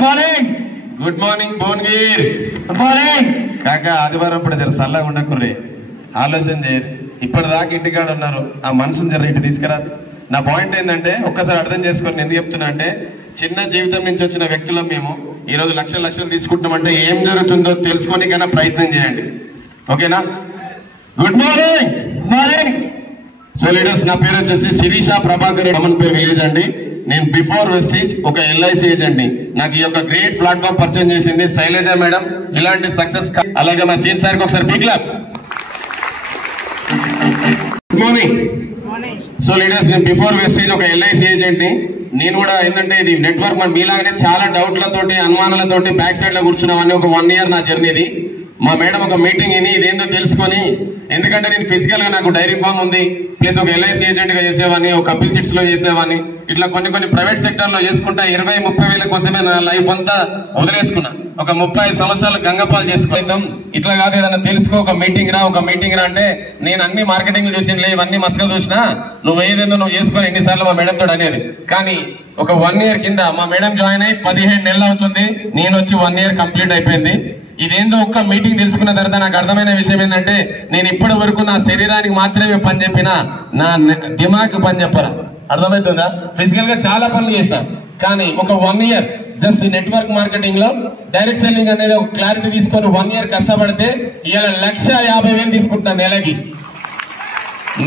Good morning Bhuvanagir. కాకా ఆదివారం ఇప్పుడు జర సల్లగా ఉండకుర్రే, ఆలోచన చేయరు. ఇప్పటిదాకా ఇంటికాడ ఉన్నారు, ఆ మనసుని జర ఇటు తీసుకురా. నా పాయింట్ ఏంటంటే ఒక్కసారి అర్థం చేసుకొని ఎందుకు చెప్తున్నా అంటే, చిన్న జీవితం నుంచి వచ్చిన వ్యక్తులం మేము. ఈరోజు లక్షలు లక్షలు తీసుకుంటామంటే ఏం జరుగుతుందో తెలుసుకోనికైనా ప్రయత్నం చేయండి, ఓకేనా? Good morning. సో లీడర్స్, నా పేరు వచ్చేసి శిరీష ప్రభాకర్, అమన్ పేరు విలేజ్ అండి. నేను బిఫోర్ వెస్టీజ్ ఒక ఎల్ఐసి ఏజెంట్ ని. నాకు ఈ యొక్క గ్రేట్ ప్లాట్ఫామ్ పరిచయం చేసింది శైలజ మేడం. ఇలాంటి సక్సెస్, అలాగే మా సీన్ సార్ కి ఒకసారి big claps. Good morning. So leaders, నేను బిఫోర్ వెస్టీజ్ ఒక ఎల్ఐసి ఏజెంట్ ని. నేను కూడా ఏంటంటే ఇది నెట్వర్క్, మన మీలాగానే చాలా డౌట్లతోటి అనుమానాలతోటి బ్యాక్ సైడ్ లో కూర్చున్నామని ఒక 1 year నా జర్నీది. మా మేడం ఒక మీటింగ్ ఇని ఇదేందో తెలుసుకొని, ఎందుకంటే నేను ఫిజికల్ గా నాకు డైరీ ఫామ్ ఉంది, ప్లస్ ఒక ఎల్ఐసి ఏజెంట్ గా చేసేవాడిని, ఒక కపిల్ చిట్స్ లో చేసేవాడిని. ఇట్లా కొన్ని ప్రైవేట్ సెక్టర్ లో చేసుకుంటా 20-30 వేల కోసమే నా లైఫ్ అంతా వదిలేసుకున్నా. ఒక 35 సంవత్సరాలు గంగపాలు చేసుకుందాం. ఇట్లా కాదు, ఏదన్నా తెలుసుకో, ఒక మీటింగ్ రా అంటే నేను అన్ని మార్కెటింగ్ చేసినలే, ఇవన్నీ మస్గా చూసినా, నువ్వు ఏదేందో నువ్వు చేసుకొని ఎన్నిసార్లు మా మేడం తోడు అనేది. కానీ ఒక 1 year కింద మా మేడం జాయిన్ అయ్యి 15 నెలలు అవుతుంది, నేను వచ్చి 1 year కంప్లీట్ అయిపోయింది. ఇదేందో ఒక్క మీటింగ్ తెలుసుకున్న తర్వాత నాకు అర్థమైన విషయం ఏంటంటే, నేను ఇప్పటి వరకు నా శరీరానికి మాత్రమే పని చెప్పినా, నా దిమాగ్ పని చెప్పరా. అర్థమవుతుందా? ఫిజికల్ గా చాలా పనులు చేసిన, కానీ ఒక 1 year జస్ట్ నెట్వర్క్ మార్కెటింగ్ లో డైరెక్ట్ సెల్లింగ్ అనేది ఒక క్లారిటీ తీసుకొని 1 year కష్టపడితే ఇవాళ 1,50,000 తీసుకుంటున్నా. నెలకి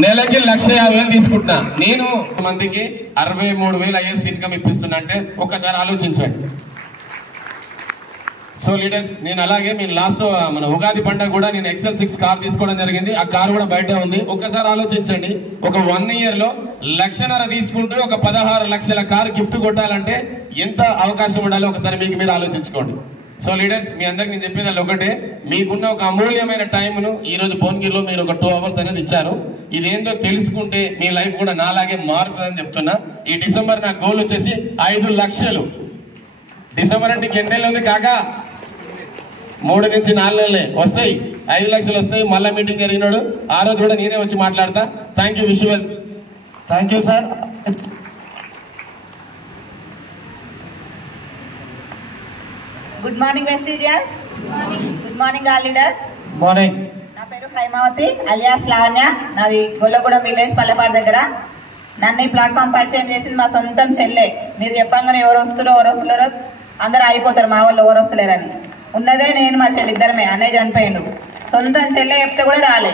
1,50,000 తీసుకుంటున్నా. నేను మంత్కి 63,000 ఐఎస్ ఇన్కమ్ ఇప్పిస్తున్నా అంటే ఒక్కసారి ఆలోచించండి. సో లీడర్స్, నేను అలాగే నేను లాస్ట్ మన ఉగాది పండుగ కూడా నేను XL 6 కార్ తీసుకోవడం జరిగింది. ఆ కార్ కూడా బయట ఉంది. ఒక్కసారి ఆలోచించండి, ఒక 1 year లో 1,50,000 తీసుకుంటూ ఒక 16 లక్షల కార్ గిఫ్ట్ కొట్టాలంటే ఎంత అవకాశం ఉండాలో ఒకసారి మీకు మీరు ఆలోచించుకోండి. సో లీడర్స్, మీ అందరికి నేను చెప్పేది ఒకటే, మీకున్న ఒక అమూల్యమైన టైంను ఈ రోజు భువనగిరిలో మీరు ఒక 2 hours అనేది ఇచ్చారు. ఇదేందో తెలుసుకుంటే మీ లైఫ్ కూడా నాలాగే మారుతుందని చెప్తున్నా. ఈ డిసెంబర్ నా గోల్ వచ్చేసి 5 లక్షలు. డిసెంబర్ అంటే ఎన్ని నెలలు ఉంది కాకా? 3 నుంచి 4 నెలలే వస్తాయి. 5 లక్షలు వస్తాయి. మళ్ళా మీటింగ్ జరిగినాడు ఆ రోజు కూడా నేనే వచ్చి మాట్లాడతా. Thank you, wish well. Thank you sir. Good morning వెస్టీజియన్స్. Good morning all leaders. Morning. నా పేరు హైమావతి అలియాస్ లావణ్య. నాది గొల్లగూడెం విలేజ్ పల్లెపాడు దగ్గర. నన్ను ఈ ప్లాట్ఫామ్ పరిచయం చేసింది మా సొంతం చెల్లె. మీరు చెప్పంగానే ఎవరు వస్తున్నారో అందరూ అయిపోతారు, మా వాళ్ళు ఎవరు వస్తలేరని. ఉన్నదే నేను మా చెల్లి ఇద్దరమే. అన్నయ్య చనిపోయిండు. సొంతం చెల్లె చెప్తే కూడా రాలే.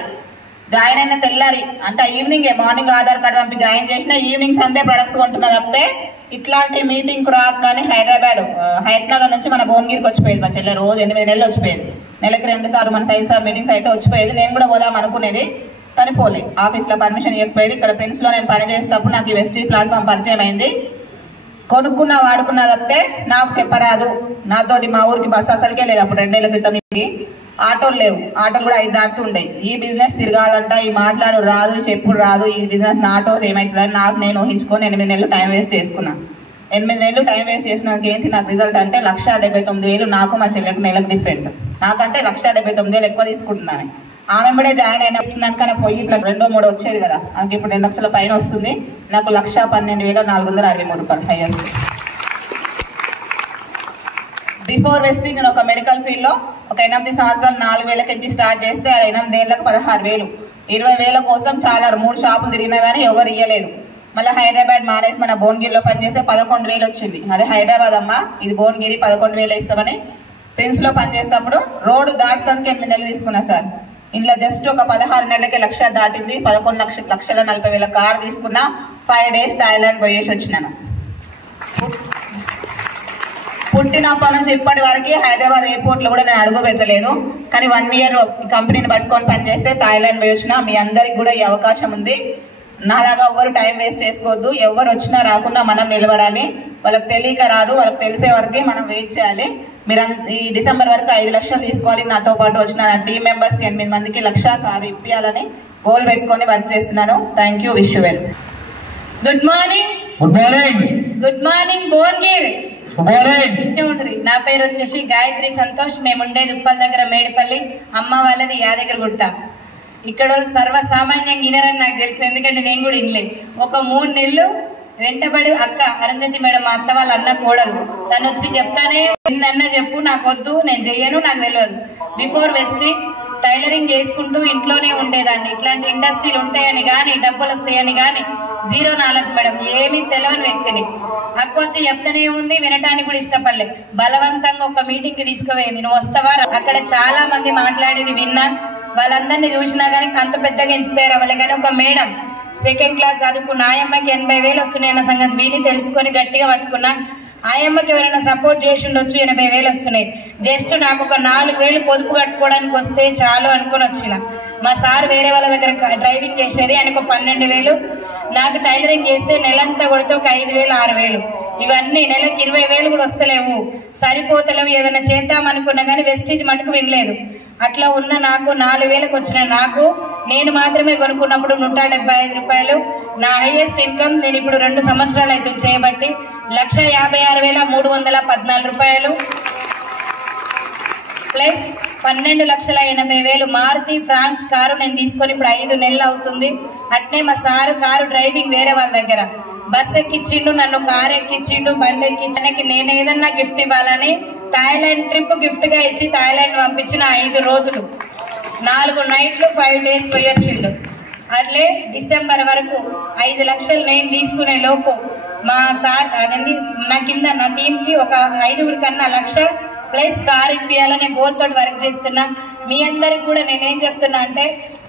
జాయిన్ అయిన తెల్లారి అంటే ఈవినింగే, మార్నింగ్ ఆధార్ కార్డు పంపి జాయిన్ చేసిన, ఈవినింగ్ సందే ప్రొడక్ట్స్ కొంటున్నది తప్పితే ఇట్లాంటి మీటింగ్ రాక్ కానీ హైదరాబాద్ హైదరాబాద్ నుంచి మన భువనగిరికి వచ్చిపోయేది మా చెల్లె. రోజు 8 నెలలు వచ్చిపోయేది. నెలకి 2 సార్లు మన 5 సార్లు మీటింగ్స్ అయితే వచ్చిపోయేది. నేను కూడా పోదాం అనుకునేది, కానీ పోలే. ఆఫీస్లో పర్మిషన్ ఇవ్వకపోయేది. ఇక్కడ ప్రిన్స్ లో నేను పని చేసేటప్పుడు నాకు ఈ వెస్టీజ్ ప్లాట్ఫామ్ పరిచయం అయింది. కొనుక్కున్నా వాడుకున్నా తప్పితే నాకు చెప్పరాదు. నాతోటి మా ఊరికి బస్సు అసలుకే లేదు అప్పుడు 2 ఏళ్ల క్రితం. ఆటోలు లేవు, ఆటోలు కూడా 5 దాటుతుండే. ఈ బిజినెస్ తిరగాలంట, ఈ మాట్లాడు రాదు, చెప్పుడు రాదు, ఈ బిజినెస్ నా ఆటో ఏమవుతుందని నాకు నేను ఊహించుకొని 8 నెలలు టైం వేస్ట్ చేసుకున్నా. 8 నెలలు టైం వేస్ట్ చేసినాక ఏంటి నాకు రిజల్ట్ అంటే 1,79,000 నాకు మా చెల్లెకు నెలకు డిఫరెంట్. నాకంటే 1,79,000 ఎక్కువ తీసుకుంటున్నాను. ఆమె కూడా జాయిన్ అయిన దానికన్నా పోయి ఇట్లా 2-3 వచ్చేది కదా, నాకు ఇప్పుడు 2 లక్షల పైన వస్తుంది. నాకు 1,12,463 రూపాయలు హైయెస్ట్. బిఫోర్ వెస్టింగ్ నేను ఒక మెడికల్ ఫీల్డ్ లో ఒక 8 సంవత్సరాలు 4,000 నుంచి స్టార్ట్ చేస్తే 8 ఏళ్లకు 16,000. 20,000 కోసం చాలా 3 షాపులు తిరిగినా కానీ ఎవరు ఇయ్యలేదు. మళ్ళీ హైదరాబాద్ మానేసి మన భువనగిరిలో పనిచేస్తే 11,000 వచ్చింది. అదే హైదరాబాద్ అమ్మ, ఇది భువనగిరి, 11,000 ఇస్తామని ప్రిన్స్ లో పనిచేసేటప్పుడు రోడ్డు దాటుతానికి 8 నెలలు తీసుకున్నా సార్. ఇంట్లో జస్ట్ ఒక 16 నెలలకి 1,00,000 దాటింది. 11,40,000 కార్ తీసుకున్నా. 5 days థాయిలాండ్ పోయేసి వచ్చినాను. పుట్టినప్పటి నుంచి ఇప్పటి వరకు హైదరాబాద్ ఎయిర్పోర్ట్ లో కూడా నేను అడుగు పెట్టలేదు. కానీ 1 year కంపెనీని పట్టుకొని పనిచేస్తే థాయిలాండ్ పోయి వచ్చిన. మీ అందరికి కూడా ఈ అవకాశం ఉంది. నాలాగా ఎవరు టైం వేస్ట్ చేసుకోవద్దు. ఎవరు వచ్చినా రాకుండా మనం నిలబడాలి. వాళ్ళకి తెలియక రాదు, వాళ్ళకి తెలిసే వరకు మనం వెయిట్ చేయాలి. మీరు ఈ డిసెంబర్ వరకు 5 లక్షలు తీసుకోవాలి. నాతో పాటు వచ్చిన నా టీం మెంబర్స్కి 8 మందికి 1,00,000 కారు ఇప్పియాలని గోల్ పెట్టుకొని వర్క్ చేస్తున్నాను. Thank you, wish you well. Good morning. Good morning. Good morning Bhuvanagiri. నా పేరు వచ్చేసి గాయత్రి సంతోష్. మేము ఉండేది ఉప్పల్ దగ్గర మేడిపల్లి. అమ్మ వాళ్ళది యాదగిరిగుట్ట. ఇక్కడ సర్వసామాన్యంగా వినరని నాకు తెలుసు, ఎందుకంటే నేను కూడా వినలేదు. ఒక 3 నెలలు వెంటబడి అక్క అరుంధతి మేడం మా అత్త వాళ్ళ అన్న కోడలు తను వచ్చి చెప్తానే అన్న చెప్పు నాకు వద్దు నేను చెయ్యను నాకు తెలియదు. బిఫోర్ వెస్టీజ్ టైలరింగ్ చేసుకుంటూ ఇంట్లోనే ఉండేదాన్ని. ఇట్లాంటి ఇండస్ట్రీలు ఉంటాయని గాని డబ్బులు వస్తాయని గాని జీరో నాలెడ్జ్ మేడం, ఏమీ తెలియని వ్యక్తిని. అక్క వచ్చి చెప్తానే ఉంది, వినటానికి కూడా ఇష్టపడలే. బలవంతంగా ఒక మీటింగ్ కి తీసుకుపోయింది, నువ్వు వస్తావా? అక్కడ చాలా మంది మాట్లాడేది విన్నా, వాళ్ళందరినీ చూసినా గానీ అంత పెద్దగా ఇన్స్పైర్ అవ్వలే. కానీ ఒక మేడం సెకండ్ క్లాస్ చదువుకున్న ఆయమ్మకి 80,000 వస్తున్నాయన్న సంగతి విని తెలుసుకొని గట్టిగా పట్టుకున్నా. ఆయమ్మకి ఎవరైనా సపోర్ట్ చేసి ఉండొచ్చు, 80,000 వస్తున్నాయి. జస్ట్ నాకు ఒక 4,000 పొదుపు కట్టుకోవడానికి వస్తే చాలు అనుకుని వచ్చిన. మా సార్ వేరే వాళ్ళ దగ్గర డ్రైవింగ్ చేసేది, ఆయనకు 12,000, నాకు టైలరింగ్ చేస్తే నెలంతా కొడితే ఒక 5,000 6,000. ఇవన్నీ నెలకి 20,000 కూడా వస్తలేవు, సరిపోతలేవు. ఏదైనా చేద్దాం అనుకున్నా కానీ వెస్టీజ్ మటుకు వినలేదు. అట్లా ఉన్న నాకు 4,000కి వచ్చిన నాకు నేను మాత్రమే కొనుక్కున్నప్పుడు 175 రూపాయలు నా హైయెస్ట్ ఇన్కమ్. నేను ఇప్పుడు 2 సంవత్సరాలు అయితే చేయబట్టి 1,56,314 రూపాయలు ప్లస్ 12,80,000 మారుతి ఫ్రాన్స్ కారు నేను తీసుకొని ఇప్పుడు 5 నెలలు అవుతుంది. అట్నే మా సారు కారు డ్రైవింగ్ వేరే వాళ్ళ దగ్గర బస్ ఎక్కిచ్చిండు, నన్ను కారు ఎక్కిచ్చిండు, బండి ఎక్కించడానికి నేను ఏదన్నా గిఫ్ట్ ఇవ్వాలని థాయిలాండ్ ట్రిప్ గిఫ్ట్ గా ఇచ్చి థాయిలాండ్ పంపించిన 5 రోజులు 4 నైట్లు 5 డేస్ పోయొచ్చిండు. అట్లే డిసెంబర్ వరకు 5 లక్షలు నేను తీసుకునే లోపు మా సార్ అదండి నా కింద నా టీం కి ఒక 5 కన్నా 1 లక్ష ప్లస్ కార్ ఇప్పియాలనే గోల్ తోటి వర్క్ చేస్తున్నా. మీ అందరికి కూడా నేనేం చెప్తున్నా అంటే,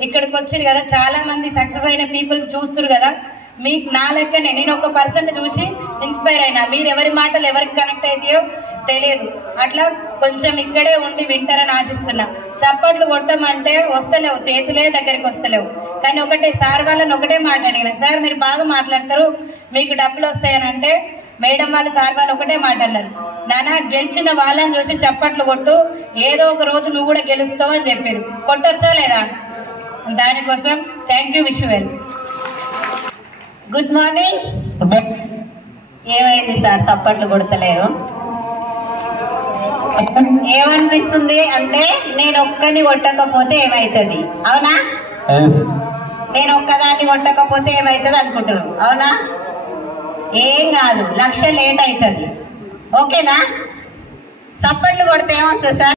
ఇక్కడికి వచ్చారు కదా చాలా మంది సక్సెస్ అయిన పీపుల్ చూస్తున్నారు కదా, మీకు నా లెక్కనే నేను ఒక పర్సన్ చూసి ఇన్స్పైర్ అయినా. మీరు ఎవరి మాటలు ఎవరికి కనెక్ట్ అవుతాయో తెలియదు. అట్లా కొంచెం ఇక్కడే ఉండి వింటారని ఆశిస్తున్నా. చప్పట్లు కొట్టమంటే వస్తలేవు, చేతులే దగ్గరికి వస్తలేవు. కానీ ఒకటే సార్ వాళ్ళని ఒకటే మాట్లాడిన, సార్ మీరు బాగా మాట్లాడతారు, మీకు డబ్బులు వస్తాయని అంటే మేడం వాళ్ళు సార్ వాళ్ళు ఒకటే మాట్లాడారు, నాన్న గెలిచిన వాళ్ళని చూసి చప్పట్లు కొట్టు, ఏదో ఒక రోజు నువ్వు కూడా గెలుస్తావు అని చెప్పారు. కొట్టొచ్చా లేదా? దానికోసం thank you, wish you well. Good morning. ఏమైంది సార్ చప్పట్లు కొడతలేరు? ఏమనిపిస్తుంది అంటే నేను ఒక్కని కొట్టకపోతే ఏమైతుంది, అవునా? నేను ఒక్కదాన్ని కొట్టకపోతే ఏమైతుంది అనుకుంటున్నారు, అవునా? ఏం కాదు, 1 లక్ష లేట్ అవుతుంది, ఓకేనా? చప్పట్లు కొడితే ఏమొస్తుంది సార్?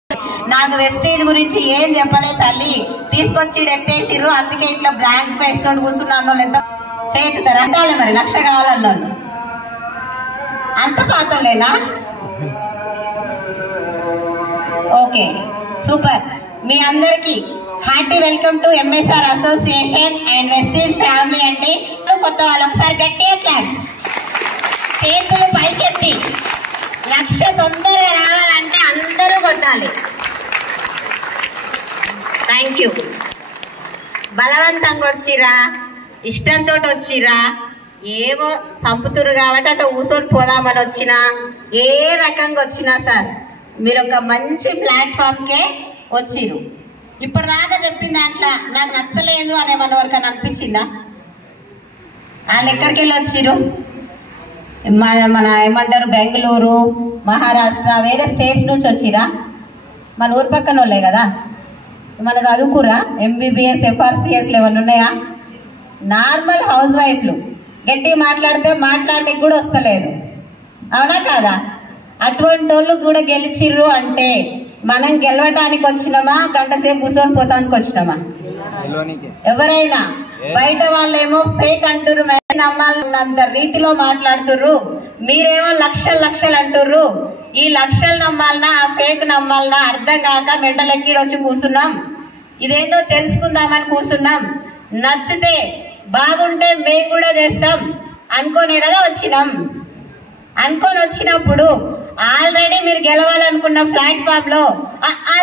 నాకు వెస్టేజ్ గురించి ఏం చెప్పలే తల్లి, తీసుకొచ్చి ఎత్తేసిర్రు, అందుకే ఇట్లా బ్లాంక్ ఫేస్ తోటి కూర్చున్నాను. లేదా చేతుతారు అంటాలి, మరి 1 లక్ష కావాలన్నాను. అంత పాతలేనా? Okay, super. మీ అందరికి hearty welcome to MSR association and Vestige family అండి. కొత్త వాళ్ళు ఒకసారి గట్టిగా క్లాప్స్, చేతులు పైకెత్తి. 1 లక్ష తొందరగా రావాలంటే అందరూ కొట్టాలి. Thank you. బలవంతంగా వచ్చిరా, ఇష్టంతో వచ్చిరా, ఏమో సంపుతురు కాబట్టి అటు ఊసోని పోదామని వచ్చినా, ఏ రకంగా వచ్చినా సార్ మీరు ఒక మంచి ప్లాట్ఫామ్కే వచ్చిరు. ఇప్పటిదాకా చెప్పిన దాంట్లో నాకు నచ్చలేదు అనే మన వరకు అనిపించిందా? వాళ్ళు ఎక్కడికి వెళ్ళి వచ్చిరు? మన ఏమంటారు, బెంగళూరు, మహారాష్ట్ర, వేరే స్టేట్స్ నుంచి వచ్చిరా? మన ఊరు పక్కన వాళ్ళే కదా. మన చదువుకురా ఎంబీబీఎస్ ఎఫ్ఆర్సిఎస్లు ఏమన్నా ఉన్నాయా? నార్మల్ హౌస్ వైఫ్లు గట్టిగా మాట్లాడితే మాట్లాడడానికి కూడా వస్తలేదు, అవునా కాదా? అటువంటి వాళ్ళు కూడా గెలిచిర్రు అంటే మనం గెలవటానికి వచ్చినామా, గంట సేపు కూర్చొని పోతానికి వచ్చినామా? ఎవరైనా బయట వాళ్ళేమో ఫేక్ అంటుర్రు, నమ్మాలన్నంత రీతిలో మాట్లాడుతుర్రు. మీరేమో లక్షలు అంటుర్రు. ఈ లక్షలు నమ్మాలనా ఆ ఫేక్ నమ్మాలనా అర్థం కాక మెంటలెక్కిడి వచ్చి కూర్చున్నాం. ఇదేందో తెలుసుకుందామని కూర్చున్నాం. నచ్చితే బాగుంటే మేము కూడా చేస్తాం అనుకోనే కదా వచ్చినాం. అనుకొని వచ్చినప్పుడు ఆల్రెడీ మీరు గెలవాలనుకున్న ప్లాట్ఫామ్ లో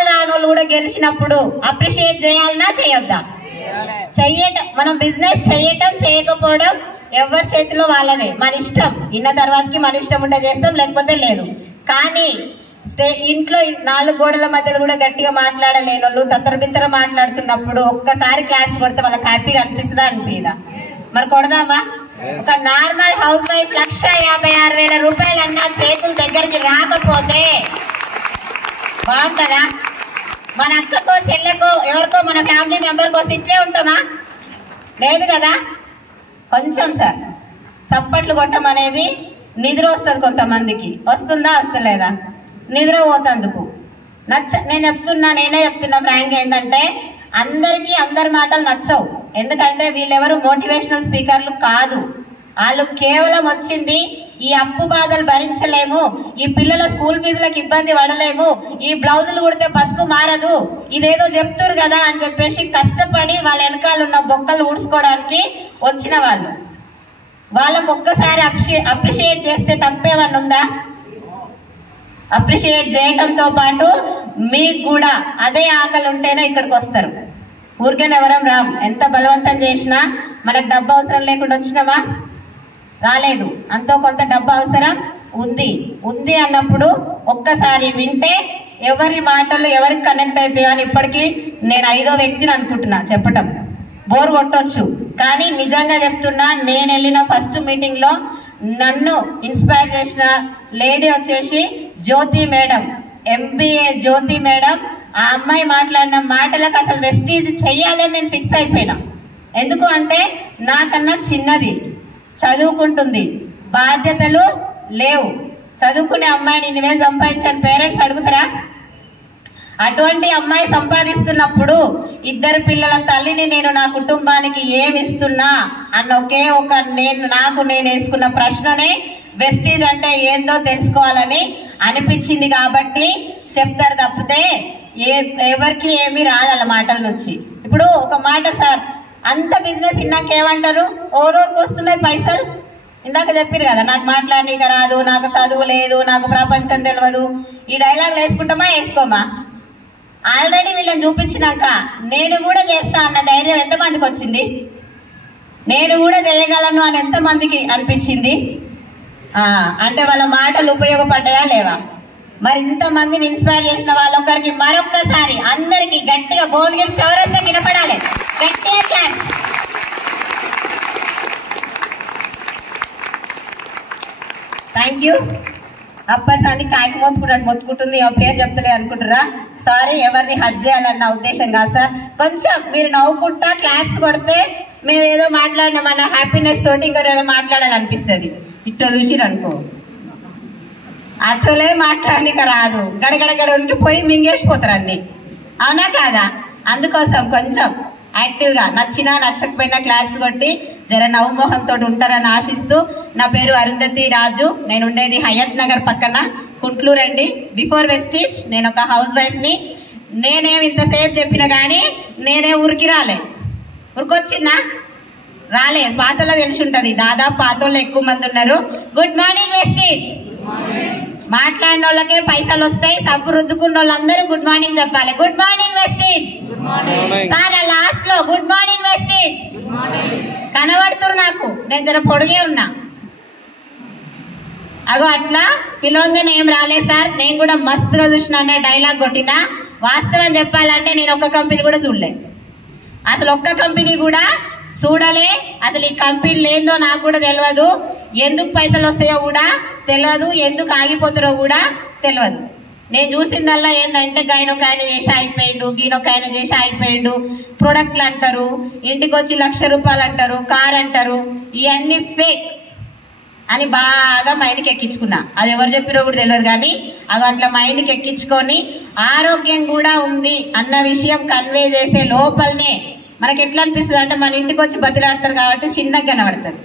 రానోళ్ళు కూడా గెలిచినప్పుడు అప్రిషియేట్ చేయాలన్నా చేయొద్దా? చెయ్యటం, మనం బిజినెస్ చేయటం చేయకపోవడం ఎవరి చేతిలో వాళ్ళదే, మన ఇష్టం. ఇన్న తర్వాతకి మన ఇష్టం ఉంటే చేస్తాం, లేకపోతే లేదు. కానీ ఇంట్లో 4 గోడల మధ్యలో కూడా గట్టిగా మాట్లాడలేని వాళ్ళు తత్తరబిత్తర మాట్లాడుతున్నప్పుడు ఒక్కసారి క్లాప్స్ కొడితే వాళ్ళకి హ్యాపీగా అనిపిస్తుందా అనిపిదా? మరి కొడదామా? ఒక నార్మల్ హౌస్ వైఫ్ 1,56,000 రూపాయలన్నా చేతుల దగ్గరికి రాకపోతే బాగుంటుందా? మన అక్కకో చెల్లెకో ఎవరికో మన ఫ్యామిలీ మెంబర్కో ఇట్లే ఉంటామా? లేదు కదా. కొంచెం సార్ చప్పట్లు కొట్టమనేది నిద్ర వస్తుంది కొంతమందికి, వస్తుందా వస్తలేదా? నిద్ర పోతందుకు నేనే చెప్తున్నా ఫ్రాంక్ ఏంటంటే అందరికీ అందరి మాటలు నచ్చవు. ఎందుకంటే వీళ్ళెవరు మోటివేషనల్ స్పీకర్లు కాదు. వాళ్ళు కేవలం వచ్చింది ఈ అప్పు బాధలు భరించలేము, ఈ పిల్లల స్కూల్ ఫీజులకు ఇబ్బంది పడలేము, ఈ బ్లౌజులు కుడితే బతుకు మారదు, ఇదేదో చెప్తురు కదా అని చెప్పేసి కష్టపడి వాళ్ళ వెనకాల ఉన్న బొక్కలు ఊడ్చుకోవడానికి వచ్చిన వాళ్ళు. వాళ్ళకు ఒక్కసారి అప్రిషియేట్ చేస్తే తప్పేమన్నా ఉందా? అప్రిషియేట్ చేయడంతో పాటు మీకు కూడా అదే ఆకలి ఉంటేనే ఇక్కడికి వస్తారు. ఊరికేనే ఎవరం రాం. ఎంత బలవంతం చేసినా మనకు డబ్బు అవసరం లేకుండా వచ్చినామా? రాలేదు. అంతో కొంత డబ్బు అవసరం ఉంది అన్నప్పుడు ఒక్కసారి వింటే ఎవరి మాటలు ఎవరికి కనెక్ట్ అవుతాయో అని ఇప్పటికీ నేను 5వ వ్యక్తిని అనుకుంటున్నా చెప్పటం. బోర్ కొట్టొచ్చు, కానీ నిజంగా చెప్తున్నా, నేను వెళ్ళిన ఫస్ట్ మీటింగ్ లో నన్ను ఇన్స్పైర్ చేసిన లేడీ వచ్చేసి జ్యోతి మేడం, MBA జ్యోతి మేడం. ఆ అమ్మాయి మాట్లాడిన మాటలకు అసలు వెస్టీజ్ చెయ్యాలని నేను ఫిక్స్ అయిపోయినా. ఎందుకు అంటే నాకన్నా చిన్నది, చదువుకుంటుంది, బాధ్యతలు లేవు. చదువుకునే అమ్మాయిని ఇన్నివేలు సంపాదించని పేరెంట్స్ అడుగుతారా? అటువంటి అమ్మాయి సంపాదిస్తున్నప్పుడు 2 పిల్లల తల్లిని నేను నా కుటుంబానికి ఏమిస్తున్నా అన్న ఒకే ఒక నేను వేసుకున్న ప్రశ్ననే వెస్టీజ్ అంటే ఏందో తెలుసుకోవాలని అనిపించింది. కాబట్టి చెప్తారు తప్పితే ఎవరికి ఏమీ రాదల మాటల నుంచి. ఇప్పుడు ఒక మాట సార్, అంత బిజినెస్ ఇన్నాక ఏమంటారు? ఓరోరికి వస్తున్నాయి పైసలు. ఇందాక చెప్పారు కదా, నాకు మాట్లాడనీక రాదు, నాకు చదువు లేదు, నాకు ప్రపంచం తెలియదు. ఈ డైలాగులు వేసుకుంటామా వేసుకోమా? ఆల్రెడీ వీళ్ళని చూపించినాక నేను కూడా చేస్తా అన్న ధైర్యం ఎంతమందికి వచ్చింది? నేను కూడా చేయగలను అని ఎంతమందికి అనిపించింది? అంటే వాళ్ళ మాటలు ఉపయోగపడ్డాయా లేవా? మరి ఇంతమందిని ఇన్స్పైర్ చేసిన వాళ్ళొక్కరికి మరొక్కసారి అందరికి గట్టిగా భువనగిరి చౌరస్తా వినపడాలి, గట్టిగా క్లాప్స్. Thank you. అప్పటిసారి కాకి మొత్తుకుంటుంది, ఆ పేరు చెప్తలే అనుకుంటారా? సారీ, ఎవరిని హర్ట్ చేయాలన్న ఉద్దేశం కాదు సార్. కొంచెం మీరు నవ్వుకుంటా క్లాప్స్ కొడితే మేము ఏదో మాట్లాడినామన్న హ్యాపీనెస్ తోటి ఇంకొక మాట్లాడాలనిపిస్తుంది. ఇట్లా చూసిరు అనుకో, అసలే మాట్లాడనిక రాదు, గడగడగడ ఉండిపోయి మింగేసిపోతారు అన్ని. అవునా కాదా? అందుకోసం కొంచెం యాక్టివ్ గా నచ్చినా నచ్చకపోయినా క్లాప్స్ కొట్టి జర నవ్వుమోహంతో ఉంటారని ఆశిస్తూ, నా పేరు అరుంధతి రాజు, నేను ఉండేది హయత్ నగర్ పక్కన కుంట్లూరు అండి. బిఫోర్ వెస్టీజ్ నేను ఒక హౌస్ వైఫ్ ని. నేనేమి ఇంతసేపు చెప్పినా కానీ నేనే ఊరికి ఊరికొచ్చినా రాలేదు. పాతలో తెలిసి ఉంటది, దాదాపు పాతోళ్ళు ఎక్కువ మంది ఉన్నారు. Good morning Vestige. మాట్లాడిన వాళ్ళకే పైసలు వస్తాయి, సబ్బు రుద్దుకున్న వాళ్ళందరూ గుడ్ మార్నింగ్ చెప్పాలి. Good morning Vestige. Sir last లో గుడ్ మార్నింగ్ వెస్టీజ్ కనబడుతురు నాకు, నేను జర పొడిగే ఉన్నా. అగో అట్లా పిలవంగానే ఏం రాలేదు సార్. నేను కూడా మస్తుగా చూసిన డైలాగ్ కొట్టినా. వాస్తవం చెప్పాలంటే నేను ఒక్క కంపెనీ కూడా చూడలే, అసలు ఒక్క కంపెనీ కూడా చూడలే. అసలు ఈ కంపెనీలు ఏందో నాకు కూడా తెలియదు, ఎందుకు పైసలు వస్తాయో కూడా తెలియదు, ఎందుకు ఆగిపోతారో కూడా తెలియదు. నేను చూసిందల్లా ఏంటంటే గైనొక ఆయన చేసి అయిపోయిండు, గీనొక ఆయన చేసి అయిపోయిండు, ప్రొడక్ట్లు అంటారు, ఇంటికి వచ్చి ₹1,00,000 అంటారు, కార్ అంటారు, ఇవన్నీ ఫేక్ అని బాగా మైండ్కి ఎక్కించుకున్నా. అది ఎవరు చెప్పిరో కూడా తెలియదు, కానీ అది అట్లా మైండ్కి ఎక్కించుకొని ఆరోగ్యం కూడా ఉంది అన్న విషయం కన్వే చేసే లోపలనే మనకి ఎట్లా అనిపిస్తుంది అంటే, మన ఇంటికి వచ్చి బతిలాడతారు కాబట్టి చిన్నగా కనబడుతుంది.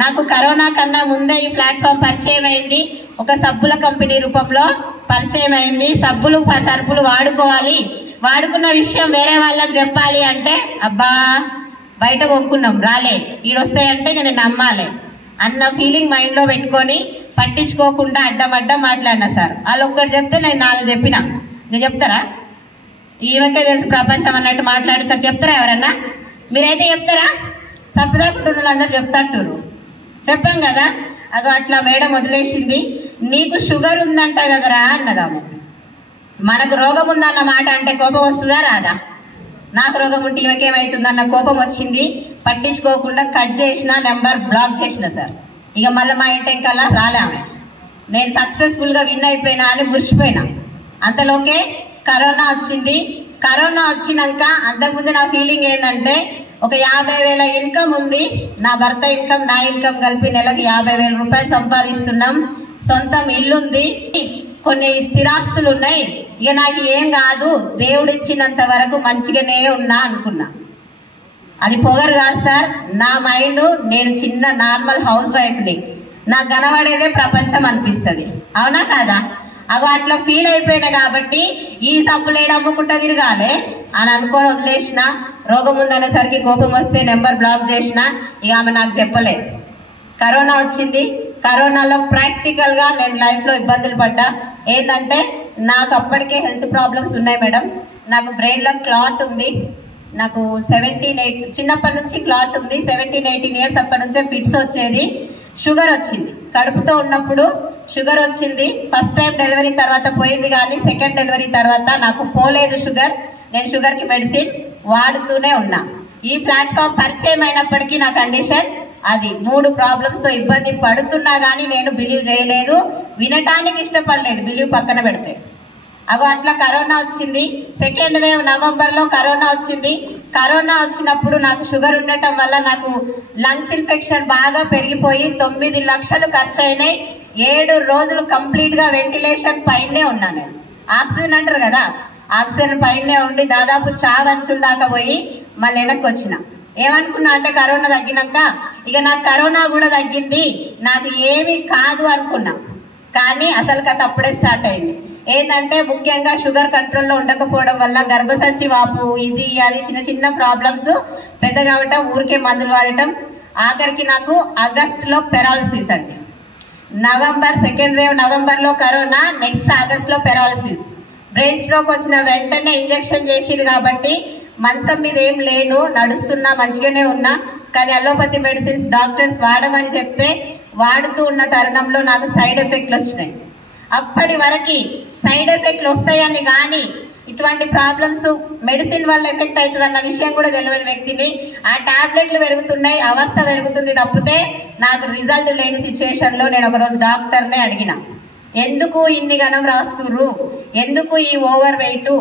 నాకు కరోనా కన్నా ముందే ఈ ప్లాట్ఫామ్ పరిచయం అయింది, ఒక సబ్బుల కంపెనీ రూపంలో పరిచయం అయింది. సబ్బులు సరుపులు వాడుకోవాలి, వాడుకున్న విషయం వేరే వాళ్ళకి చెప్పాలి అంటే అబ్బా బయట కొనుక్కున్నాం రాలే, ఈడొస్తాయంటే ఇక నేను నమ్మాలి అన్న ఫీలింగ్ మైండ్ లో పెట్టుకొని పట్టించుకోకుండా అడ్డం మాట్లాడినా సార్. వాళ్ళు ఒక్కటి చెప్తే నేను 4 చెప్పినా. ఇంకా చెప్తారా? ఈమెకే తెలుసు ప్రపంచం అన్నట్టు మాట్లాడి సార్ చెప్తారా? ఎవరన్నా మీరైతే చెప్తారా? సప్పుదాకుంటున్న అందరు చెప్తాంటారు, చెప్పాం కదా. అదో అట్లా మేడం వదిలేసింది. నీకు షుగర్ ఉందంట కదరా అన్నదాము. మనకు రోగం ఉందన్న మాట అంటే కోపం వస్తుందా రాదా? నాకు రోగం ఉంటే ఈమెకేమవుతుందన్న కోపం వచ్చింది. పట్టించుకోకుండా కట్ చేసిన, నెంబర్ బ్లాక్ చేసిన సార్. ఇక మళ్ళీ మా ఇంటి ఇంకల్లా రాలే ఆమె. నేను సక్సెస్ఫుల్ గా విన్ అయిపోయినా అని మురిసిపోయినా. అంతలోకే కరోనా వచ్చింది. కరోనా వచ్చినాక అంతకుముందు నా ఫీలింగ్ ఏంటంటే, ఒక 50,000 ఇన్కమ్ ఉంది. నా భర్త ఇన్కమ్ నా ఇన్కమ్ కలిపి నెలకు 50,000 రూపాయలు సంపాదిస్తున్నాం. సొంతం ఇల్లుంది, కొన్ని స్థిరాస్తులు ఉన్నాయి. ఇక నాకు ఏం కాదు, దేవుడు ఇచ్చినంత వరకు మంచిగానే ఉన్నా అనుకున్నా. అది పొగరు కాదు సార్, నా మైండ్. నేను చిన్న నార్మల్ హౌస్ వైఫ్ని, నాకు కనబడేదే ప్రపంచం అనిపిస్తుంది. అవునా కాదా? అగో అట్లా ఫీల్ అయిపోయినా కాబట్టి ఈ సబ్బులేడు అమ్ముకుంటా తిరగాలి అని అనుకొని వదిలేసిన. రోగం ఉందనేసరికి కోపం వస్తే నెంబర్ బ్లాక్ చేసిన. ఇక ఆమె నాకు చెప్పలే. కరోనా వచ్చింది. కరోనాలో ప్రాక్టికల్ గా నేను లైఫ్ లో ఇబ్బందులు పడ్డా. ఏంటంటే నాకు అప్పటికే హెల్త్ ప్రాబ్లమ్స్ ఉన్నాయి మేడం. నాకు బ్రెయిన్ లో క్లాట్ ఉంది. నాకు 17-18 చిన్నప్పటి నుంచి క్లాట్ ఉంది. 17-18 ఇయర్స్ అప్పటి నుంచే ఫిట్స్ వచ్చేది. షుగర్ వచ్చింది. కడుపుతో ఉన్నప్పుడు షుగర్ వచ్చింది. ఫస్ట్ టైం డెలివరీ తర్వాత పోయింది, కానీ సెకండ్ డెలివరీ తర్వాత నాకు పోలేదు షుగర్. నేను షుగర్ కి మెడిసిన్ వాడుతూనే ఉన్నా. ఈ ప్లాట్ఫామ్ పరిచయం అయినప్పటికీ నా కండిషన్ అది 3 ప్రాబ్లమ్స్ తో ఇబ్బంది పడుతున్నా గానీ నేను బిలీవ్ చేయలేదు, వినటానికి ఇష్టపడలేదు, బిలీవ్ పక్కన పెడితే. అగో అట్లా కరోనా వచ్చింది. సెకండ్ వేవ్ నవంబర్ లో కరోనా వచ్చింది. కరోనా వచ్చినప్పుడు నాకు షుగర్ ఉండటం వల్ల నాకు లంగ్స్ ఇన్ఫెక్షన్ బాగా పెరిగిపోయి 9 లక్షలు ఖర్చు అయినాయి. 7 రోజులు కంప్లీట్ గా వెంటిలేషన్ పైనే ఉన్నా. నేను ఆక్సిజన్ అంటారు కదా, ఆక్సిజన్ పైనే ఉండి దాదాపు చావంచుల దాకా పోయి మళ్ళీ వెనక్కి వచ్చిన. ఏమనుకున్నా అంటే కరోనా తగ్గినాక ఇక నాకు కరోనా కూడా తగ్గింది, నాకు ఏమీ కాదు అనుకున్నా. కానీ అసలు కథ అప్పుడే స్టార్ట్ అయింది. ఏంటంటే ముఖ్యంగా షుగర్ కంట్రోల్లో ఉండకపోవడం వల్ల గర్భసంచి వాపు, ఇది అది చిన్న చిన్న ప్రాబ్లమ్స్ పెద్ద కావటం, ఊరికే మందులు వాడటం. ఆఖరికి నాకు ఆగస్ట్ లో పెరాలసిస్ అండి. నవంబర్ సెకండ్ వేవ్ నవంబర్ లో కరోనా, నెక్స్ట్ ఆగస్ట్ లో పెరాలసిస్. బ్రెయిన్ స్ట్రోక్ వచ్చిన వెంటనే ఇంజెక్షన్ చేసిరు కాబట్టి మంచం మీద ఏం లేను, నడుస్తున్నా, మంచిగానే ఉన్నా. కానీ అలోపతి మెడిసిన్స్ డాక్టర్స్ వాడమని చెప్తే వాడుతూ ఉన్న తరుణంలో నాకు సైడ్ ఎఫెక్ట్లు వచ్చినాయి. అప్పటి వరకు సైడ్ ఎఫెక్ట్లు వస్తాయని కానీ ఇటువంటి ప్రాబ్లమ్స్ మెడిసిన్ వల్ల ఎఫెక్ట్ అవుతుంది అన్న విషయం కూడా తెలియని వ్యక్తిని. ఆ టాబ్లెట్లు పెరుగుతున్నాయి, అవస్థ పెరుగుతుంది తప్పితే నాకు రిజల్ట్ లేని సిచ్యువేషన్ లో నేను ఒకరోజు డాక్టర్నే అడిగిన, ఎందుకు ఇన్ని గణం రాస్తుర్రు, ఎందుకు ఈ ఓవర్ వెయిట్,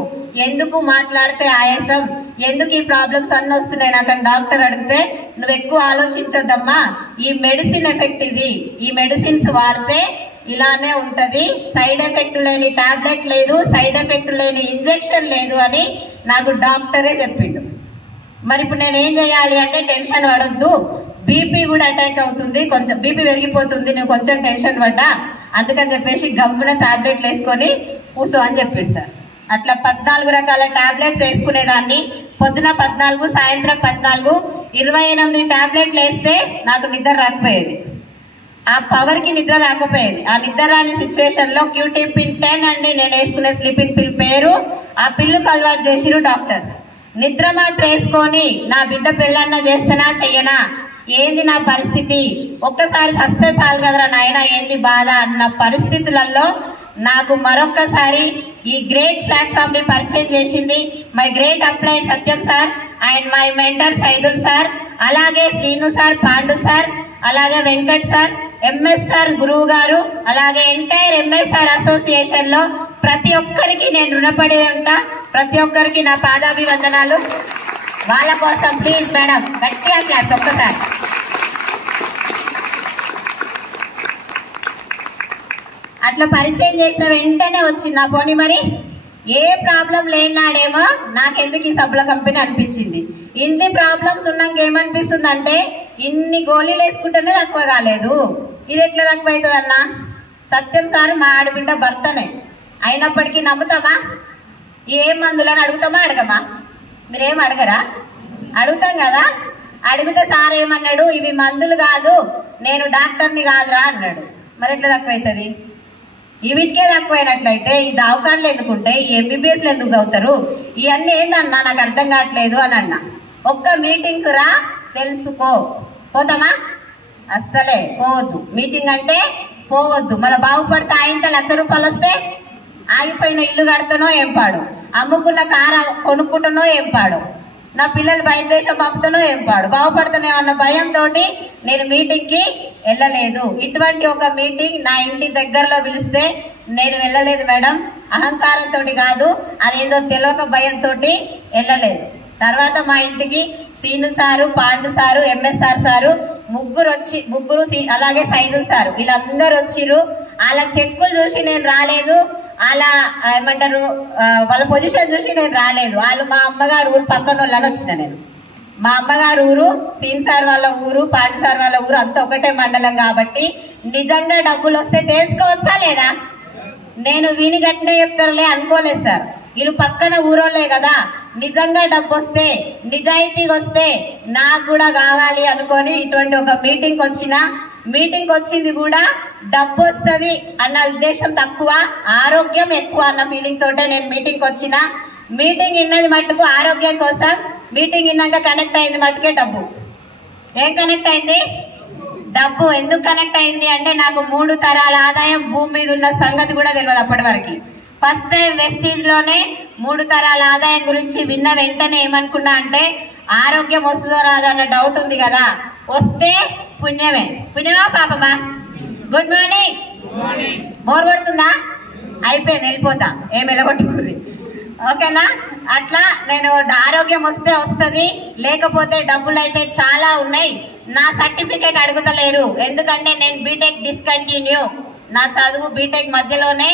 ఎందుకు మాట్లాడితే ఆయాసం, ఎందుకు ఈ ప్రాబ్లమ్స్ అన్నీ వస్తున్నాయి నాకు అని డాక్టర్ అడిగితే, నువ్వు ఎక్కువ ఆలోచించొద్దమ్మా, ఈ మెడిసిన్ ఎఫెక్ట్ ఇది, ఈ మెడిసిన్స్ వాడితే ఇలానే ఉంటది, సైడ్ ఎఫెక్ట్ లేని టాబ్లెట్ లేదు, సైడ్ ఎఫెక్ట్ లేని ఇంజెక్షన్ లేదు అని నాకు డాక్టరే చెప్పిండు. మరి ఇప్పుడు నేను ఏం చేయాలి అంటే, టెన్షన్ పడొద్దు, బీపీ కూడా అటాక్ అవుతుంది, కొంచెం బీపీ పెరిగిపోతుంది, నువ్వు కొంచెం టెన్షన్ పడ్డా, అందుకని చెప్పేసి గమ్మున టాబ్లెట్లు వేసుకొని కూసో అని చెప్పిండు సార్. అట్లా 14 రకాల టాబ్లెట్స్ వేసుకునేదాన్ని. పొద్దున 14, సాయంత్రం 14, 28 టాబ్లెట్లు వేస్తే నాకు నిద్ర రాకపోయేది. ఆ పవర్ కి నిద్ర రాకపోయేది. ఆ నిద్ర రాని సిచ్యువేషన్ లో క్యూటీ పిన్ 10 అండి నేను వేసుకునే స్లీపింగ్ పిల్ పేరు. ఆ పిల్లుకు అలవాటు చేసిరు డాక్టర్స్. నిద్ర మాత్రం వేసుకొని నా బిడ్డ పెళ్ళన్నా చేస్తేనా చెయ్యనా, ఏంది నా పరిస్థితి, ఒక్కసారి సస్తే చాలు కదరా నాయన, ఏంది బాధ అన్న పరిస్థితులలో నాకు మరొక్కసారి ఈ గ్రేట్ ప్లాట్ఫామ్ ని పరిచయం చేసింది my great upline Satyam sir and my mentor Saidul sir, అలాగే శ్రీను సార్, పాండు సార్, అలాగే వెంకట్ సార్, ఎంఎస్ఆర్ గురువు గారు, అలాగే ఎంటైర్ ఎంఎస్ఆర్ అసోసియేషన్ లో ప్రతి ఒక్కరికి నేను రుణపడి ఉంటా. ప్రతి ఒక్కరికి నా పాదాభివందనాలు. వాళ్ళ కోసం ప్లీజ్ మేడం గట్టిగా క్లాస్ ఒక్కసారి. అట్లా పరిచయం చేసిన వెంటనే వచ్చింది. పోనీ మరి ఏ ప్రాబ్లం లేనాడేమో నాకెందుకు ఈ సబ్బుల కంపెనీ అనిపించింది. ఇన్ని ప్రాబ్లమ్స్ ఉన్నాక ఏమనిపిస్తుంది అంటే, ఇన్ని గోళీలు వేసుకుంటేనే తక్కువ కాలేదు, ఇది ఎట్లా తక్కువ అవుతుంది అన్న. సత్యం సార్ మా ఆడబిడ్డ భర్తనే అయినప్పటికీ నమ్ముతామా? ఏం మందులని అడుగుతామా అడగమా? మీరేం అడగరా? అడుగుతాం కదా. అడిగితే సార్ ఏమన్నాడు, ఇవి మందులు కాదు, నేను డాక్టర్ని కాదురా అన్నాడు. మరి ఎట్లా తక్కువ అవుతుంది? వీటికే తక్కువైనట్లయితే ఈ దావకాండ్లు ఎందుకుంటే, ఈ ఎంబీబీఎస్లు ఎందుకు చదువుతారు, ఇవన్నీ ఏందన్నా నాకు అర్థం కావట్లేదు అని అన్నా. ఒక్క మీటింగ్ రా తెలుసుకో. పోతామా? అస్సలే పోవద్దు. మీటింగ్ అంటే పోవద్దు. మళ్ళీ బాగుపడితే ఆయనతో 1,00,000 రూపాయలు వస్తే ఆగిపోయిన ఇల్లు కడతానో ఏం పాడు, అమ్ముకున్న కారు కొనుక్కుంటానో ఏం పాడు, నా పిల్లలు బయట దేశం పంపుతానో ఏం పాడు, బాగుపడుతున్నామన్న భయంతో నేను మీటింగ్ కి వెళ్ళలేదు. ఇటువంటి ఒక మీటింగ్ నా ఇంటి దగ్గరలో పిలిస్తే నేను వెళ్ళలేదు మేడం. అహంకారంతో కాదు, అదేందో తెలియక భయంతో వెళ్ళలేదు. తర్వాత మా ఇంటికి Seenu sir, Pandu sir, MSR sir ముగ్గురు అలాగే సైదుల్ సారు వీళ్ళందరూ వచ్చిర్రు. వాళ్ళ చెక్కులు చూసి నేను రాలేదు, అలా ఏమంటారు వాళ్ళ పొజిషన్ చూసి నేను రాలేదు. వాళ్ళు మా అమ్మగారు ఊరు పక్కన వాళ్ళని వచ్చిన నేను. మా అమ్మగారు ఊరు, సీన్ సార్ వాళ్ళ ఊరు, పాండు సార్ వాళ్ళ ఊరు అంతా ఒకటే మండలం కాబట్టి నిజంగా డబ్బులు వస్తే తెలుసుకోవచ్చా లేదా? నేను వీని గట్టినే చెప్తారులే అనుకోలేదు సార్. వీళ్ళు పక్కన ఊరోళ్ళే కదా, నిజంగా డబ్బు వస్తే నిజాయితీగా వస్తే నాకు కూడా కావాలి అనుకొని ఇటువంటి ఒక మీటింగ్ వచ్చిన. మీటింగ్ వచ్చింది కూడా డబ్బు వస్తుంది అన్న ఉద్దేశం తక్కువ, ఆరోగ్యం ఎక్కువ అన్న ఫీలింగ్ తోటే నేను మీటింగ్కి వచ్చిన. మీటింగ్ ఇన్నది మట్టుకు ఆరోగ్యం కోసం, మీటింగ్ ఇన్నాక కనెక్ట్ అయింది మట్టుకే డబ్బు. ఏం కనెక్ట్ అయింది? డబ్బు. ఎందుకు కనెక్ట్ అయింది అంటే నాకు 3 తరాల ఆదాయం భూమి మీద ఉన్న సంగతి కూడా తెలియదు అప్పటి వరకు. ఫస్ట్ టైం వెస్టీజ్ లోనే 3 తరాల ఆదాయం గురించి విన్న వెంటనే ఏమనుకున్నా అంటే ఆరోగ్యం వస్తుందో రాదో అన్న డౌట్ ఉంది కదా, వస్తే పుణ్యమే. పుణ్యమా పాపమా? Good morning. బోర్ కొడుతుందా? అయిపోయింది, వెళ్ళిపోతా, ఏం వెళ్ళగొట్టుకుని. ఓకేనా? అట్లా నేను ఆరోగ్యం వస్తే వస్తుంది, లేకపోతే డబ్బులు అయితే చాలా ఉన్నాయి. నా సర్టిఫికేట్ అడుగుతలేరు, ఎందుకంటే నేను బీటెక్ డిస్కంటిన్యూ, నా చదువు బీటెక్ మధ్యలోనే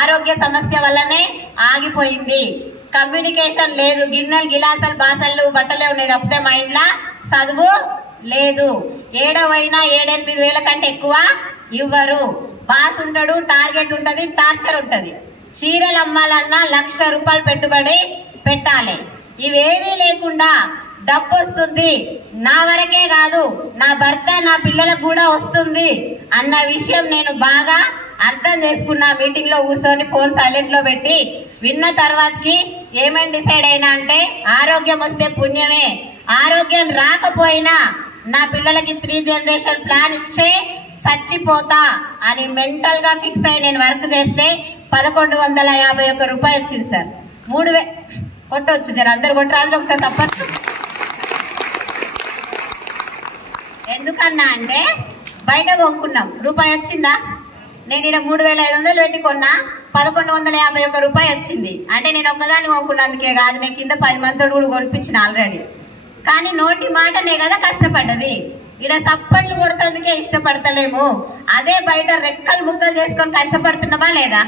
ఆరోగ్య సమస్య వల్లనే ఆగిపోయింది. కమ్యూనికేషన్ లేదు, గిన్నెలు గిలాసాలు బాసలు బట్టలే ఉన్నాయి తప్పితే మా ఇంట్లో చదువు లేదు. ఏడవైనా 7-8 వేల కంటే ఎక్కువ ఇవ్వరు. బాస్ ఉంటాడు, టార్గెట్ ఉంటది, టార్చర్ ఉంటది. చీరలు అమ్మాలన్నా 1,00,000 రూపాయలు పెట్టుబడి పెట్టాలి. ఇవేమీ లేకుండా డబ్బు వస్తుంది, నా వరకే కాదు నా భర్త నా పిల్లలకు కూడా వస్తుంది అన్న విషయం నేను బాగా అర్థం చేసుకున్నా. మీటింగ్ లో కూర్చొని ఫోన్ సైలెంట్ లో పెట్టి విన్న తర్వాతకి ఏమని డిసైడ్ అయినా అంటే ఆరోగ్యం వస్తే పుణ్యమే, ఆరోగ్యం రాకపోయినా నా పిల్లలకి 3 జనరేషన్ ప్లాన్ ఇచ్చే చచ్చిపోతా అని మెంటల్ గా ఫిక్స్ అయి నేను వర్క్ చేస్తే 1,151 రూపాయలు వచ్చింది సార్. 3,000 కొట్టవచ్చు, జర అందరు కొట్టరాదు ఒకసారి తప్పచ్చు. ఎందుకన్నా అంటే బయట కొనుక్కున్నాం, రూపాయి వచ్చిందా? నేను ఇక్కడ 3,500 పెట్టి కొన్నా, 1,151 రూపాయి వచ్చింది. అంటే నేను ఒక్కదాన్ని కొనుక్కున్నందుకే కాదు, నేను కింద 10 మందితో కూడా కొనిపించిన ఆల్రెడీ. కానీ నోటి మాటనే కదా కష్టపడ్డది, ఇక్కడ సప్పట్లు కొడుతందుకే ఇష్టపడతలేము. అదే బయట రెక్కలు ముక్కలు చేసుకొని కష్టపడుతున్నామా లేదా?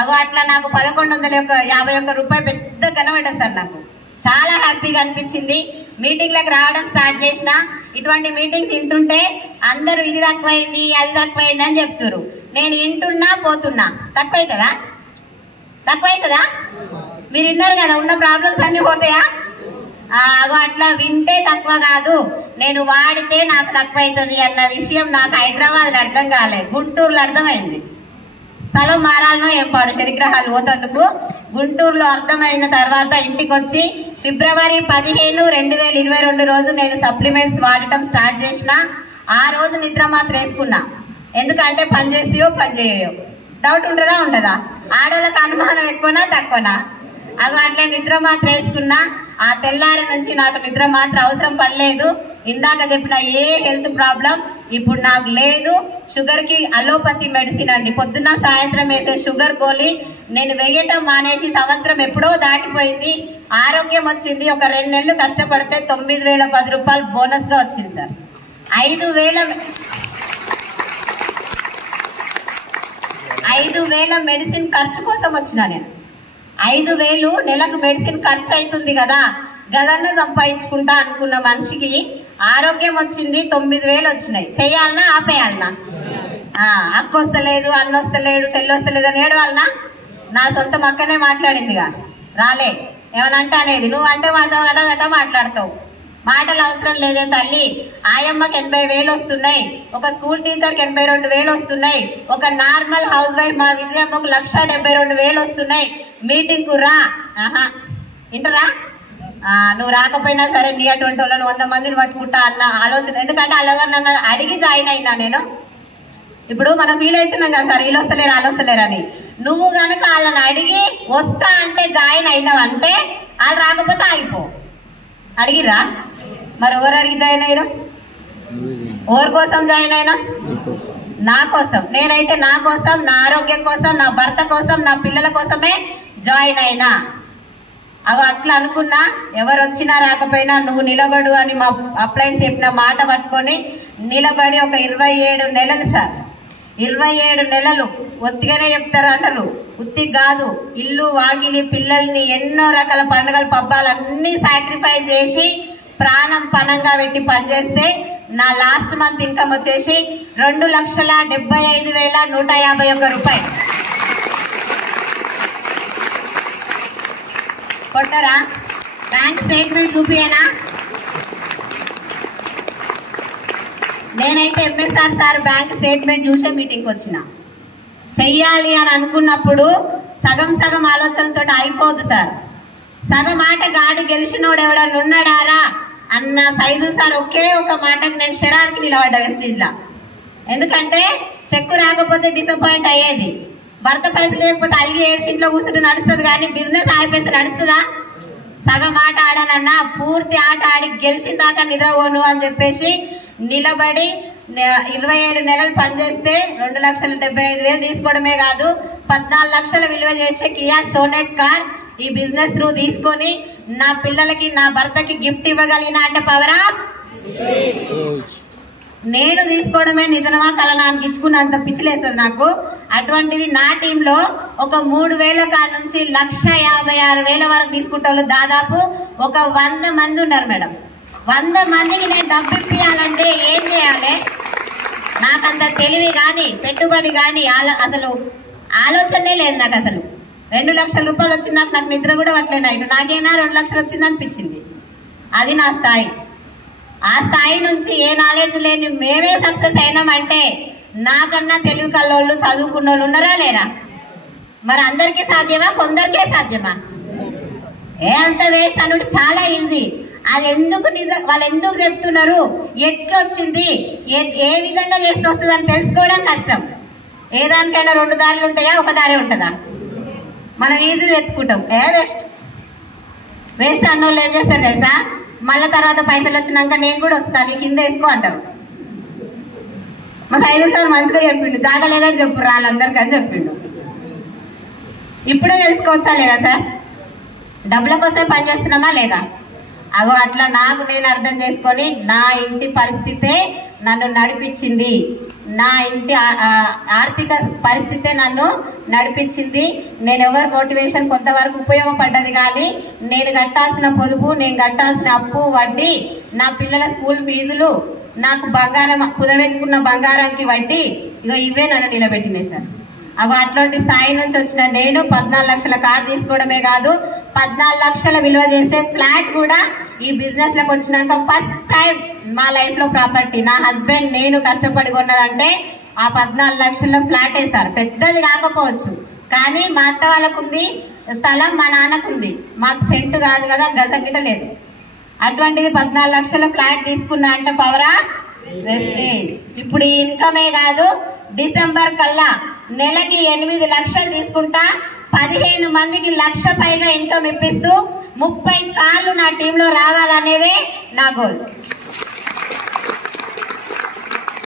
అగో అట్లా నాకు 1,151 రూపాయలు పెద్ద కనబడ్డా సార్. నాకు చాలా హ్యాపీగా అనిపించింది. మీటింగ్లకు రావడం స్టార్ట్ చేసిన. ఇటువంటి మీటింగ్స్ వింటుంటే అందరూ ఇది తక్కువైంది అది తక్కువైంది అని చెప్తారు. నేను వింటున్నా పోతున్నా. తక్కువైతుందా? తక్కువైతుందా? మీరు విన్నారు కదా, ఉన్న ప్రాబ్లమ్స్ అన్ని పోతాయా? అగో అట్లా వింటే తక్కువ కాదు, నేను వాడితే నాకు తక్కువ అవుతుంది అన్న విషయం నాకు హైదరాబాద్లో అర్థం కాలే, గుంటూరులో అర్థమైంది. స్థలం మారాలనో ఏం పాడు శనిగ్రహాలు పోతందుకు గుంటూరులో అర్థమైన తర్వాత ఇంటికి వచ్చి ఫిబ్రవరి 15, 2022 రోజు నేను సప్లిమెంట్స్ వాడటం స్టార్ట్ చేసిన. ఆ రోజు నిద్ర మాత్రం వేసుకున్నా, ఎందుకంటే పని చేసియో పని చేయో డౌట్ ఉంటుందా ఉండదా? ఆడవాళ్ళకి అనుమానం ఎక్కువనా తక్కువనా? అగో అట్లా నిద్ర మాత్రం వేసుకున్నా. ఆ తెల్లారి నుంచి నాకు నిద్ర మాత్రం అవసరం పడలేదు. ఇందాక చెప్పిన ఏ హెల్త్ ప్రాబ్లం ఇప్పుడు నాకు లేదు. షుగర్ కి అలోపతి మెడిసిన్ అండి, పొద్దున్న సాయంత్రం వేసే షుగర్ గోళీ నేను వేయటం మానేసి సంవత్సరం ఎప్పుడో దాటిపోయింది. ఆరోగ్యం వచ్చింది. ఒక 2 నెలలు కష్టపడితే 9,010 రూపాయలు బోనస్ గా వచ్చింది సార్. 5,000 మెడిసిన్ ఖర్చు కోసం వచ్చిన నేను. 5,000 నెలకు మెడిసిన్ ఖర్చు అవుతుంది కదా, గదన్న సంపాదించుకుంటా అనుకున్న మనిషికి ఆరోగ్యం వచ్చింది, 9,000 వచ్చినాయి. చెయ్యాలనా ఆపేయాలనా? అక్క వస్తలేదు, అన్న వస్తలేడు, చెల్లి వస్తలేదు అని ఏడవాలనా? నా సొంత అక్కనే మాట్లాడిందిగా, రాలే ఏమనంటే అనేది. నువ్వు అంటే మాట్లాడతావు, మాటలు అవసరం లేదే తల్లి. ఆయమ్మకి 80,000 వస్తున్నాయి, ఒక స్కూల్ టీచర్కి 82,000 వస్తున్నాయి, ఒక నార్మల్ హౌస్ వైఫ్ మా విజయమ్మకు 1,72,000 వస్తున్నాయి. మీటింగ్ కు రా. ఇంటరా? నువ్వు రాకపోయినా సరే నీ అటువంటి వాళ్ళని 100 మందిని పట్టుకుంటా అన్న ఆలోచన. ఎందుకంటే వాళ్ళు ఎవరు నన్ను అడిగి జాయిన్ అయినా నేను. ఇప్పుడు మనం ఫీల్ అవుతున్నాం కదా సార్, వీళ్ళు వస్తలేరు వాళ్ళు వస్తలేరని. నువ్వు కనుక వాళ్ళని అడిగి వస్తా అంటే జాయిన్ అయినావంటే వాళ్ళు రాకపోతే ఆగిపో. అడిగిరా? మరి ఎవరు అడిగి జాయిన్ అయ్యారు? ఎవరి కోసం జాయిన్ అయినా? నా కోసం. నేనైతే నా కోసం, నా ఆరోగ్యం కోసం, నా భర్త కోసం, నా పిల్లల కోసమే జాయిన్ అయినా. అగో అట్లా అనుకున్నా, ఎవరు వచ్చినా రాకపోయినా నువ్వు నిలబడు అని మా అప్లయన్స్ చెప్పిన మాట పట్టుకొని నిలబడి ఒక 27 నెలలు సార్, 27 నెలలు ఒత్తిగానే చెప్తారు అంటారు, ఉత్తి కాదు, ఇల్లు వాకిలి పిల్లల్ని ఎన్నో రకాల పండుగలు పబ్బాలన్నీ సాక్రిఫైస్ చేసి ప్రాణం పణంగా పెట్టి పనిచేస్తే నా లాస్ట్ మంత్ ఇన్కమ్ వచ్చేసి 2,75,151 రూపాయలు. కొట్టరా? బ్యాంక్ స్టేట్మెంట్ చూపియనా? నేనైతే ఎంఎస్ఆర్ సార్ బ్యాంక్ స్టేట్మెంట్ చూసే మీటింగ్కి వచ్చిన. చెయ్యాలి అని అనుకున్నప్పుడు సగం సగం ఆలోచనతో అయిపోదు సార్. సగం మాట గాడు గెలిచినోడు ఎవడన్నా ఉన్నాడారా అన్న సైదు సార్ ఒకే ఒక మాటకు నేను శరానికి నిలబడ్డా వెస్టీజ్లా. ఎందుకంటే చెక్కు రాకపోతే డిసప్పాయింట్ అయ్యేది, భర్త పైసలు లేకపోతే అల్లి ఏడ్చింట్లో కూర్చుంటే నడుస్తుంది, కానీ బిజినెస్ ఆగిపోతే నడుస్తుందా? సగం ఆట ఆడానన్నా పూర్తి ఆట ఆడి గెలిచిన దాకా నిద్రపోను అని చెప్పేసి నిలబడి 27 నెలలు పనిచేస్తే 2,75,000 తీసుకోవడమే కాదు 14 లక్షల విలువ చేసే కియా సోనెట్ కార్ ఈ బిజినెస్ త్రూ తీసుకొని నా పిల్లలకి నా భర్తకి గిఫ్ట్ ఇవ్వగలిగిన అంటే పవరా? నేను తీసుకోవడమే నిజమా కలనానికి ఇచ్చుకున్నంత పిచ్చిలేస్తుంది నాకు. అటువంటిది నా టీంలో ఒక 3,000 కాడ నుంచి 1,56,000 వరకు తీసుకుంటారు. దాదాపు ఒక 100 మంది ఉన్నారు మేడం. 100 మందికి నేను డబ్బు ఇప్పియాలంటే ఏం చేయాలి? నాకంత తెలివి కానీ పెట్టుబడి కానీ అసలు ఆలోచనే లేదు నాకు. అసలు 2 లక్షల రూపాయలు వచ్చింది నాకు నిద్ర కూడా పట్టలేదు నైట్. నాకైనా 2 లక్షలు వచ్చింది అనిపించింది. అది నా స్థాయి. ఆ స్థాయి నుంచి ఏ నాలెడ్జ్ లేని మేమే సక్సెస్ అయినామంటే నాకన్నా తెలివి కల్లోళ్ళు చదువుకున్న వాళ్ళు ఉన్నారా లేరా? మరి అందరికీ సాధ్యమా? కొందరికే సాధ్యమా? అంత వేస్ట్ అనుడు చాలా ఈజీ. అది ఎందుకు వాళ్ళు ఎందుకు చెప్తున్నారు, ఎట్లొచ్చింది, ఏ విధంగా చేస్తే వస్తుంది అని తెలుసుకోవడం కష్టం. ఏ దానికైనా 2 దారులు ఉంటాయా, ఒక దారి ఉంటుందా? మనం ఈజీ వెతుకుంటాం. వేస్ట్ అన్నోళ్ళు ఏం చేస్తారు తెలుసా? మళ్ళీ తర్వాత పైసలు వచ్చినాక నేను కూడా వస్తాను నీ కింద వేసుకో అంటారు. మా సైలు సార్ మంచిగా చెప్పిండు, జాగలేదని చెప్పు వాళ్ళందరికీ అని చెప్పిండు. ఇప్పుడే తెలుసుకోవచ్చా లేదా సార్? డబ్బుల కోసం పనిచేస్తున్నామా లేదా? అగో అట్లా నాకు నేను అర్థం చేసుకొని నా ఇంటి పరిస్థితే నన్ను నడిపించింది, నా ఇంటి ఆర్థిక పరిస్థితే నన్ను నడిపించింది. నేను ఎవరి మోటివేషన్ కొంతవరకు ఉపయోగపడ్డది, కానీ నేను కట్టాల్సిన పొదుపు, నేను కట్టాల్సిన అప్పు, వడ్డీ, నా పిల్లల స్కూల్ ఫీజులు, నాకు బంగారం కుదబెట్టుకున్న బంగారానికి వడ్డీ, ఇగో ఇవే నన్ను నిలబెట్టినాయి సార్. అగో అట్లాంటి స్థాయి నుంచి వచ్చిన నేను 14 లక్షల కార్ తీసుకోవడమే కాదు 14 లక్షల విలువ చేసే ఫ్లాట్ కూడా ఈ బిజినెస్ లకు వచ్చినాక ఫస్ట్ టైం మా లైఫ్ లో ప్రాపర్టీ నా హస్బెండ్ నేను కష్టపడి కొన్నదంటే ఆ 14 లక్షల ఫ్లాట్ వేసారు. పెద్దది కాకపోవచ్చు, కానీ మా అత్త వాళ్ళకుంది స్థలం, మా నాన్నకుంది, మాకు సెంటు కాదు కదా, గజం గిట లేదు. అటువంటిది 14 లక్షల ఫ్లాట్ తీసుకున్నా అంటే పవరా? వెస్టేజ్. ఇప్పుడు ఈ ఇన్కమే కాదు, డిసెంబర్ కల్లా నెలకి 8 లక్షలు తీసుకుంటా 15 మందికి 1,00,000 పైగా ఇన్కమ్ ఇప్పిస్తూ 30 కార్లు నా టీంలో రావాలనేదే నా గోల్.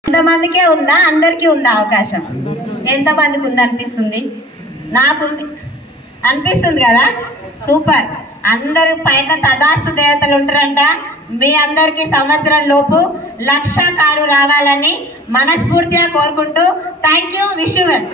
ఎంతమందికే ఉందా? అందరికీ ఉందా అవకాశం? ఎంతమందికి ఉంది అనిపిస్తుంది? నాకుంది అనిపిస్తుంది కదా. సూపర్. అందరు పైన తదాస్తు దేవతలు ఉంటారంట. మీ అందరికి సంవత్సరం లోపు 1,00,000 కారు రావాలని మనస్ఫూర్తిగా కోరుకుంటూ thank you. Wish you well.